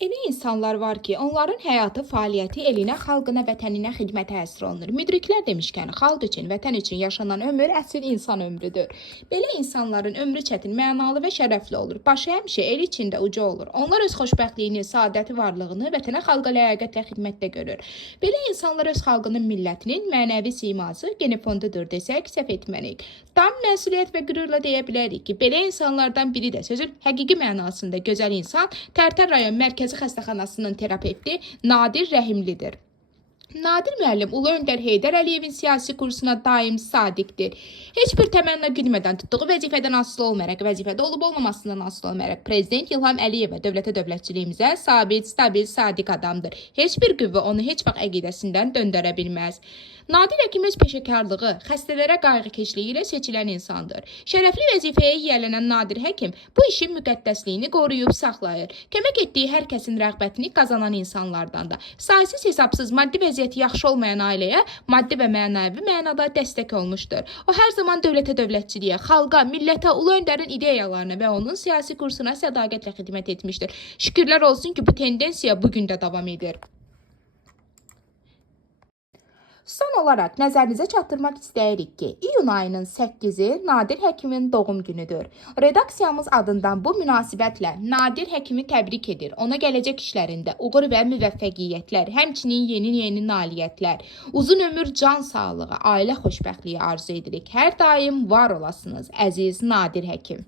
Elə insanlar var ki, onların həyatı, fəaliyyəti elinə, xalqına, vətəninə xidmətə həsr olunur. Müdriklər demişkən, xalq üçün, vətən üçün yaşanan ömür əsl insan ömrüdür. Belə insanların ömrü çətin, mənalı və şərəfli olur. Başı həmişə el içində uca olur. Onlar öz xoşbəxtliyini, saadəti, varlığını vətənə, xalqa ləyaqətlə xidmətdə görür. Belə insanlar öz xalqının, millətinin mənəvi siması, genofondudur desək, səhv etməliyik. Tam məsuliyyət və qürurla deyə bilərik ki, belə insanlardan biri də sözün həqiqi mənasında gözəl insan, Tərtər rayon mərkəzi xəstəxanasının terapevti Nadir Rəhimlidir. Nadir müəllim Ulu Öndər Heydər Əliyevin siyasi kursuna daim sadiqdir. Heç bir təmənna güdmədən tutduğu vəzifədən asılı olmayaraq, vəzifədə olub-olmamasından asılı olmayaraq Prezident İlham Əliyevə dövlətə dövlətçiliyimizə sabit, stabil, sadiq adamdır. Heç bir qüvvə onu heç vaxt əqidəsindən döndərə bilməz. Nadir həkim öz peşəkarlığı, xəstələrə qayğıkeşliyi ilə seçilən insandır. Şərəfli vəzifəyə yiyələnən Nadir həkim bu işin müqəddəsliyini qoruyub saxlayır. Kömək etdiyi hər kəsin rəğbətini qazanan insanlardan da. Saysız hesabsız maddi vəziyyəti yaxşı olmayan ailəyə maddi və mənəvi mənada dəstək olmuşdur. O hər zaman dövlətə dövlətçiliyə, xalqa, millətə, Ulu Öndərin ideyalarına və onun siyasi kursuna sədaqətlə xidmət etmişdir. Şükürlər olsun ki, bu tendensiya bugün də davam edir. Son olaraq nəzərinizə çatdırmaq istəyirik ki, iyun ayının 8-i Nadir həkimin doğum günüdür. Redaksiyamız adından bu münasibətlə Nadir həkimi təbrik edir. Ona gələcək işlərində uğur və müvəffəqiyyətlər, həmçinin yeni nailiyyətlər, uzun ömür, can sağlığı, ailə xoşbəxtliyi arzu edirik. Hər daim var olasınız, əziz Nadir həkim.